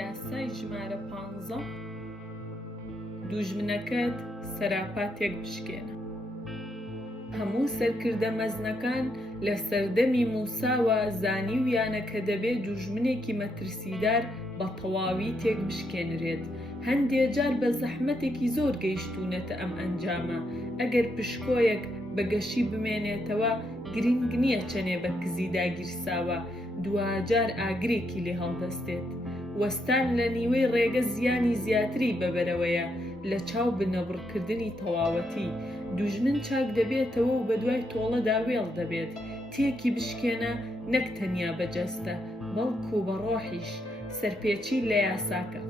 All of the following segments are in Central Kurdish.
یاسای ژمارە 15 دوژمنەکەت سەراپا تێک بشکێنە. هەموو سەرکردە مەزنەکان لە سەردەمی موساوە زانیویانە کە دەبێت دوژمنێکی مەترسیدار بە تەواوی تێک بشکێنرێت. هەندێک جار بە زەحمەتێکی زۆر گەیشتوونەتە ئەم ئەنجامە. ئەگەر پشکۆیەک بەگەشی بمێنێتەوە گرنگ نییە چەنێ بە کزی داگیرساوە، دوجار ئاگرێکی لێ هەڵدەستێت. وەستان لە نیوەی ڕێگە زیانی زیاتری بەبەرەوەیە لە چاو بنەبڕکردنی تەواوەتی. دوژمن چاک دەبێتەوە و بە دوای تۆڵەدا وێڵ دەبێت. تێکی بشکێنە نەک تەنیا بەجەستە، بەڵکو بە ڕۆحیش. سەرپێچی لە یاساکە.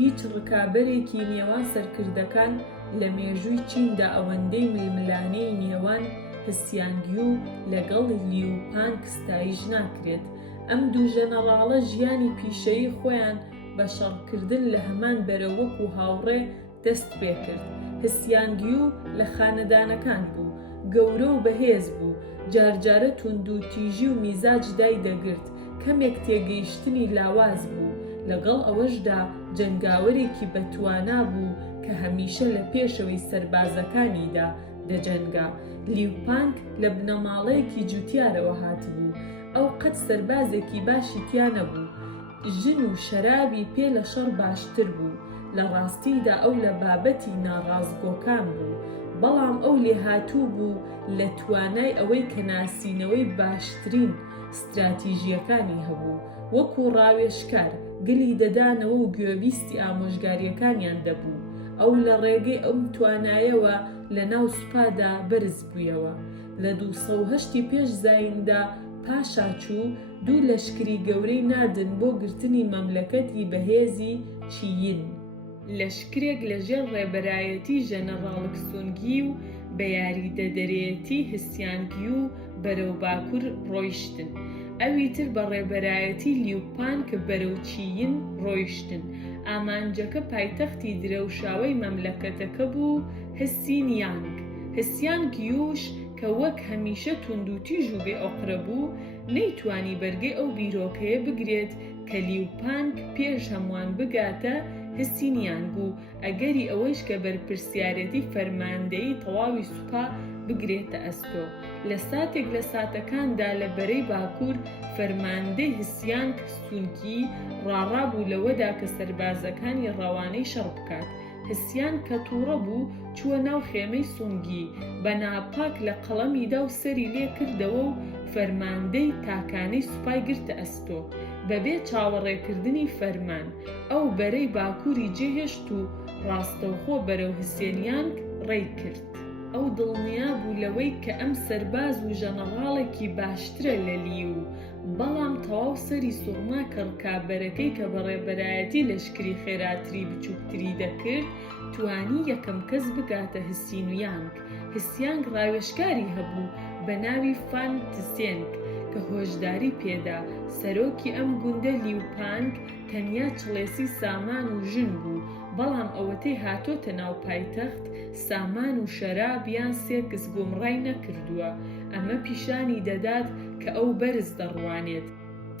هیچ ڕکابەرێکی نێوان سەرکردەکان لە مێژووی چیندا ئەوەندەی ململانەی نێوان هسیانگی و لەگەڵ لیوپانگ ستایش ناکرێت. ئەم دوو ژەنەڕاڵە ژیانی پیشەیی خۆیان بە شەڕکردن لە هەمان بەرەوەک و هاوڕێ دەست پێکرد. هسیانگی و لە خانەدانەکان بوو، گەورە و بەهێز بوو، جارجارە توند و تیژی و میزاج دای دەگرت، کەمێک تێگەیشتنی لاواز بوو. لەگەڵ ئەوەشدا جەنگاوەرێکی بەتوانا بوو کە هەمیشە لە پێشەوەی سەربازەکانیدا دەجەنگا. لیوپانگ لە بنەماڵەیەکی جوتیارەوە هاتبوو. ئەو قەت سەربازێکی باشی تیا نەبوو. ژن و شەرابی پێ لە شەڕ باشتر بوو. لە ڕاستیدا ئەو لە بابەتی ناڕازگۆکان بوو، بەڵام ئەو لێهاتوو بوو لە توانای ئەوەی کە ناسینەوەی باشترین ستراتیژیەکانی هەبوو. وەکو ڕاوێژکار گلی دەدانەوە و گوێبیستی ئامۆژگاریەکانیان دەبوو. ئەو لە ڕێگەی ئەم توانایەوە لە ناو سوپادا بەرز بوویەوە. لە 208 پێش زایندا پاشا چوو دوو لەشکری گەورەی ناردن بۆ گرتنی مەملەکەتی بەهێزی چین. لەشکرێک لەژێر ڕێبەرایەتی ژەنەڕاڵ کسونگی و بە یاریدەدەرێتی هسیانگی و بەرەو باکوور ڕۆیشتن. ئەوی تر بە ڕێبەرایەتی لیوپانگ بەرەو چین ڕۆیشتن. ئامانجەکە پایتەختی درەوشاوەی مەملەکەتەکە بوو هسینیانگ. هسیانگیوش کە وەک هەمیشە توندوتیژ و بێئۆقرە بوو، نەیتوانی بەرگەی ئەو بیرۆکەیە بگرێت کە لیوپانگ پێش هەمووان بگاتە هسینیانگ و ئەگەری ئەوەش کە بەرپرسیارەتی فەرماندەیی تەواوی سوپا بگرێتە ئەستۆ. لە ساتێک لە ساتەکاندا لە بەرەی باکوور فەرماندەی هسیانگ سونگی ڕاڕابوو لەوەدا کە سەربازەکانی ڕەوانەی شەڕ بکات. هسیان کە تووڕە بوو چووە ناو خێمەی سونگی، بە ناپاک لە قەڵەمیدا و سەری لێ کردەوە و فەرماندەی تاکانەی سوپای گرتە ئەستۆ. بەبێ چاوەڕێکردنی فەرمان ئەو بەرەی باکووری جێهێشت و ڕاستەوخۆ بەرەو هسێنیانگ ڕێی کرد. ئەو دڵنیا بوو لەوەی کە ئەم سەرباز و ژەنەڕاڵێکی باشترە لە لیو، بەڵام تەواو سەری سوڕما کە ڕکابەرەکەی کە بە ڕێبەرایەتی لەشکری خێراتری بچووکتری دەکرد توانی یەکەم کەس بگاتە هسینیانگ. هسیانگ ڕاوێژکاری هەبوو بە ناوی فان تسێنگ کە هۆشداری پێدا. سەرۆکی ئەم گوندە لیوپانگ تەنیا چڵێسی سامان و ژن بوو، بەڵام ئەوەتەی هاتۆتە ناو پایتەخت سامان و شەراب یان سێ کەس گۆمڕای نەکردووە. ئەمە پیشانی دەدات کە ئەو بەرز دەڕوانێت.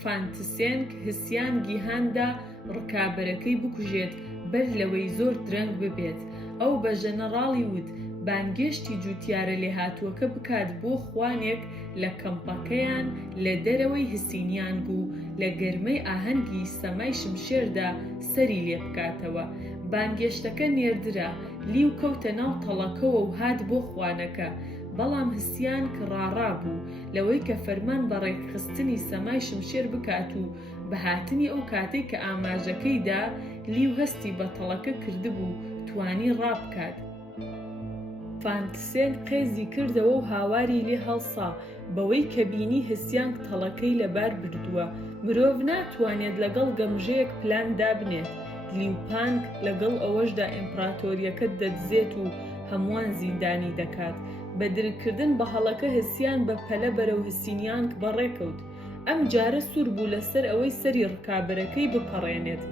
فان تسێنگ هسیانگی هاندا ڕکابەرەکەی بکوژێت بەر لەوەی زۆر درەنگ ببێت. ئەو بە ژەنەڕاڵی وت بانگێشتی جوتیارە لێهاتووەکە بکات بۆ خوانێک لە کەمپەکەیان لە دەرەوەی هسینیانگ و لە گەرمەی ئاهەنگی سەمای شمشێردا سەری لێ بکاتەوە. بانگێشتەکە نێردرا، لیو کەوتە ناو تەڵەکەوە و هات بۆ خوانەکە، بەڵام هسیان کە ڕاڕابوو لەوەی کە فەرمان بە ڕێکخستنی سەمای شمشێر بکات و بە هاتنی ئەو کاتێک کە ئاماژەکەیدا لیو هەستی بە تەڵەکە کردبوو توانی ڕابکات. فان تسێنگ قێزی کردەوە و هاواری لێ هەڵسا بەوەی کە بینی هسیانگ تەڵەکەی لەبار بردووە. مرۆڤ ناتوانێت لەگەڵ گەمژەیەک پلان دابنێت. لیوپانگ لەگەڵ ئەوەشدا ئیمپراتۆریەکە دەدزێت و هەمووان زیندانی دەکات. بە درکردن بە هەڵەکە هسیان بە پەلە بەرەو هسینیانگ بەڕێکەوت. ئەم جارە سوور بوو لەسەر ئەوەی سەری ڕکابەرەکەی بپەڕێنێت.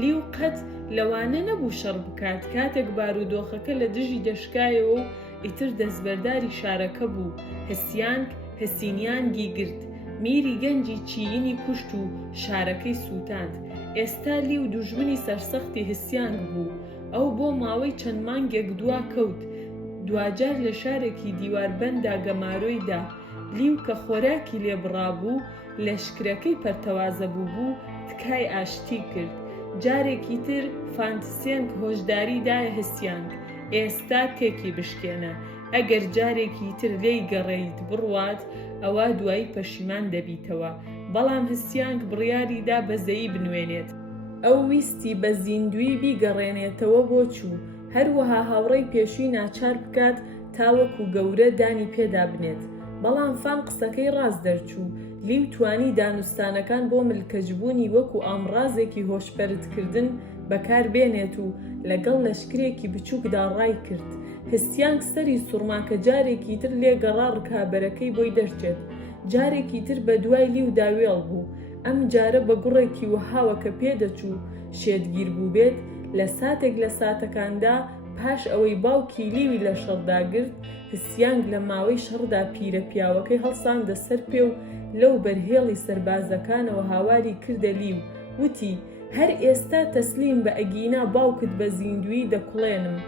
لیو قەت لەوانە نەبوو شەڕ بکات کاتێک بارودۆخەکە لە دژی دەشکایەوە و ئیتر دەستبەرداری شارەکە بوو. هسیانگ هسینیانگی گرت، میری گەنجی چیینی کوشت و شارەکەی سووتاند. ئێستا لیو دوژمنی سەرسەختی هسیانگ بوو. ئەو بۆ ماوەی چەند مانگێک دوا کەوت. دوجار لە شارێکی دیواربەندا گەمارۆیدا. لیو کە خۆراکی لێبڕابوو لەشکرەکەی پەرتەوازە بوو تکای ئاشتی کرد. جارێکی تر فانتسیەنگ هۆشداری دایە هسیانگ، ئێستا تێکی بشکێنە. ئەگەر جارێکی تر لێی گەڕێیت بڕوات ئەوە دوایی پەشیمان دەبیتەوە. بەڵام هسیانگ بڕیاریدا بەزەیی بنوێنێت. ئەو ویستی بە زیندوی بیگەڕێنێتەوە بۆ چوو، هەروەها هاوڕێی پێشووی ناچار بکات تاوەکو گەورە دانی پێدا بنێت. بەڵام فام قسەکەی ڕاست دەرچوو. لیو توانی دانوستانەکان بۆ ملکەجبوونی وەکو ئامڕازێکی هۆشپەرتکردن بەکار بێنێت و لەگەڵ لەشکرێکی بچووکدا ڕای کرد. هستیانگ سەری سوڕماکە جارێکی تر لێگەڕا ڕکابەرەکەی بۆی دەرچێت. جارێکی تر بە دوای لیو داوێڵ بوو. ئەم جارە بە گوڕێکی وەهاوە کە پێدەچوو شێتگیر بوو بێت. لە ساتێک لە ساتەکاندا پاش ئەوەی باوکی لیوی لە شەڕداگرت، هسیانگ لە ماوەی شەڕدا پیرە پیاوەکەی هەڵساندە سەر پێ و لەو بەرهێڵی سەربازەکانەوە هاواری کردە لیو. وتی هەر ئێستا تەسلیم بە ئەگینا باوکت بە زیندوی دەکوڵێنم.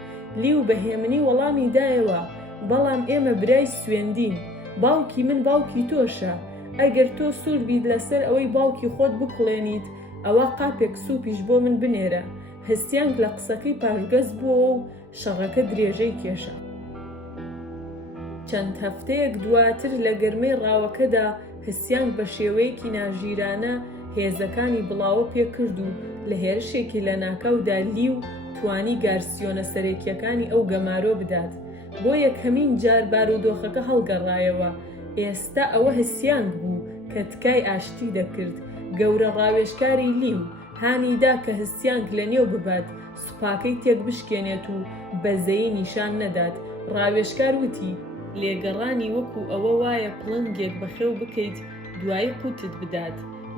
لیو بە هێمنی وەڵامی دایەوە، بەڵام ئێمە برای سوێندین. باوکی من باوکی تۆشە. ئەگەر تۆ سوور بیت لەسەر ئەوەی باوکی خۆت بکوڵێنیت ئەوە قاپێک سوپیش بۆ من بنێرە. هستیانگ لە قسەکەی پاشگەز بووە و شەڕەکە درێژەی کێشە. چەند هەفتەیەک دواتر لە گەرمەی ڕاوەکەدا هستیانگ بە شێوەیەکی ناژیرانە هێزەکانی بڵاوە پێکرد و لە هێرشێکی لە ناکەودا لیو توانی گارسیۆنە سەرێکیەکانی ئەو گەمارۆ بدات. بۆ یەکەمین جار بارودۆخەکە هەڵگەڕایەوە. ئێستا ئەوە هسیانگ بوو کە تکای ئاشتی دەکرد. گەورە ڕاوێژکاری لیو هانیدا کە هستیانگ لە نێو ببات، سوپاکەی تێک بشکێنێت و بەزەیی نیشان نەدات. ڕاوێژکار وتی لێگەڕانی وەکو ئەوە وایە پڵنگێک بەخێو بکەیت دوایی قوتت بدات.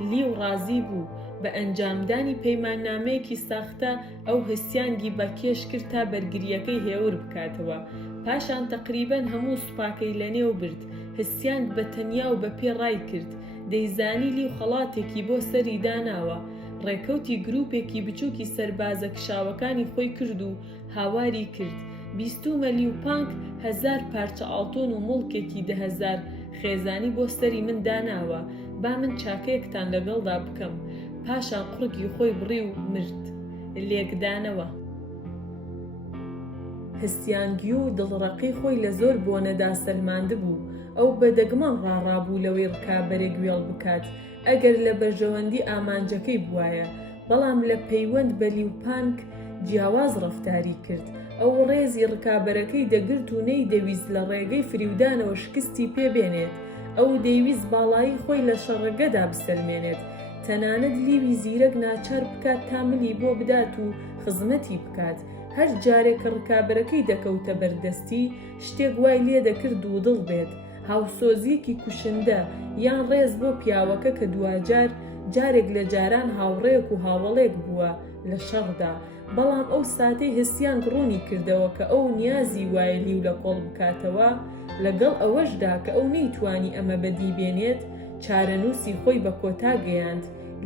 لیو ڕازی بوو. بە ئەنجامدانی پەیماننامەیەکی ساختە ئەو هستیانگی بە کێش کرد تا بەرگریەکەی هێور بکاتەوە. پاشان تەقریبەن هەموو سوپاکەی لە نێو برد. هستیانگ بە تەنیا و بەپێ ڕای کرد. دەیزانی لیو خەڵاتێکی بۆ سەری داناوە. ڕێکەوتی گروپێکی بچووکی سەربازە کشاوەکانی خۆی کرد و هاواری کرد. بیستومە لیوپانک 1000 پارچە ئاڵتۆن و مڵکێکی 10,000 خێزانی بۆ سەری من داناوە. با من چاکەیەکتان لەگەڵدا بکەم. پاشان قوڕکی خۆی بڕی و مرد. لێکدانەوە. هستیانگی و دڵڕەقی خۆی لە زۆر بۆنەدا سەلماندە بوو. ئەو بەدەگمەن ڕاڕابوو لەوەی ڕکابەرێک گوێڵ بکات ئەگەر لە بەرژەوەندی ئامانجەکەی بوایە. بەڵام لە پەیوەند بە لیوپانک جیاواز ڕەفتاری کرد. ئەو ڕێزی ڕکابەرەکەی دەگرت و نەیدەویست لە ڕێگەی فریودانەوە شکستی پێبێنێت. ئەو دەیویست باڵایی خۆی لە شەڕەگەدا بسەلمێنێت. تەنانەت لیوی زیرەک ناچار بکات تاملی بۆ بدات و خزمەتی بکات. هەر جارێک کە ڕکابەرەکەی دەکەوتە بەردەستی شتێک وای لێ دەکرد و دڵ بێت. هاوسۆزیەکی کوشندە یان ڕێز بۆ پیاوەکە کە دوجار جارێک لە جاران هاوڕێک و هاوڵێک بووە لە شەڕدا. بەڵام ئەو ساتەی هستیانگ ڕوونی کردەوە کە ئەو نیازی وایە لیو لە کۆڵ بکاتەوە. لەگەڵ ئەوەشدا کە ئەو نەیتوانی ئەمە بەدیبێنێت چارەنووسی خۆی بە کۆتا گەیاند.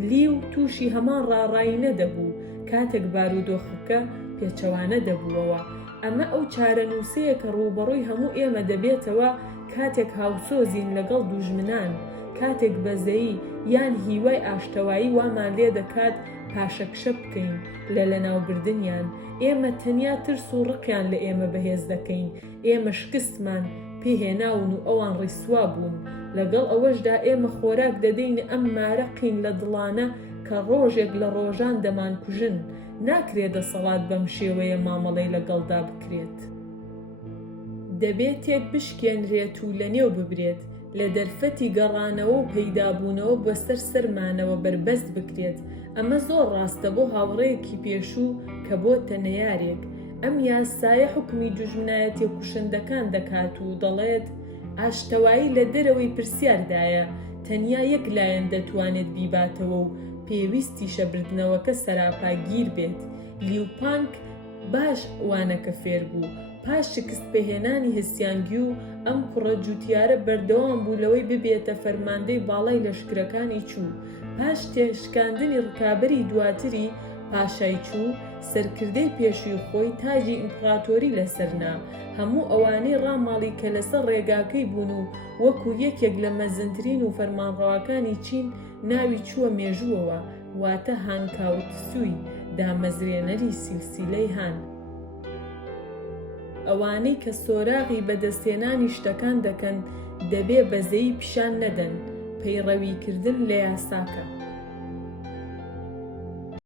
لیو تووشی هەمان ڕاڕایی نەدەبوو کاتێک بارودۆخەکە پێچەوانە دەبووەوە. ئەمە ئەو چارەنووسەیە کە ڕووبەڕووی هەموو ئێمە دەبێتەوە کاتێک هاوسۆزین لەگەڵ دوژمنان، کاتێک بەزەیی یان هیوای ئاشتەوایی وامان لێ دەکات پاشەکشە بکەین لە لەناوبردنیان. ئێمە تەنیا ترس و ڕقیان لە ئێمە بەهێز دەکەین. ئێمە شکستمان پێهێناون و ئەوان ڕیسوا بوون. لەگەڵ ئەوەشدا ئێمە خۆراک دەدەین ئەم مارەقین لە دڵانە کە ڕۆژێک لە ڕۆژان دەمان کوژن. ناکرێت دەسەڵات بەم شێوەیە مامەڵەی لەگەڵدا بکرێت. دەبێت تێک بشکێنرێت و لە نێو ببرێت. لە دەرفەتی گەڕانەوە و پەیدابوونەوە بەسەر سەرمانەوە بربەست بکرێت. ئەمە زۆر ڕاستە بۆ هاوڕێیەکی پێشوو کە بۆتە نەیارێک. ئەم یاسایە حکمی دوژمنایەتی کوشندەکان دەکات و دەڵێت ئاشتەوایی لە دەرەوەی پرسیاردایە تەنیا یەک لایەن دەتوانێت بیباتەوە و پێویستی شەبردنەوەکە سەراپاگیر بێت. لیوپانک باش وانەکە فێر بوو پاش شکست پێهێنانی هسیانگی و ئەم کوڕە جوتیارە بەردەوام بوو لەوەی ببێتە فەرماندەی باڵای لەشکرەکانی چوو. پاش تێشکاندنی ڕکابەری دواتری پاشای چوو، سەرکردەی پێشووی خۆی تاجی ئیمپراتۆری لەسەرنا. هەموو ئەوانەی ڕاماڵی کە لەسەر ڕێگاکەی بوون و وەکو یەکێک لە مەزنترین و فەرمانڕەواکانی چین ناوی چووە مێژووەوە، واتە هانکاوتسوی، دامەزرێنەری سیلسیلەی هان. ئەوانەی کە سۆراغی بەدەستهێنانی شتەکان دەکەن دەبێ بەزەیی پیشان نەدەن، پەیڕەویکردن لە یاساکە.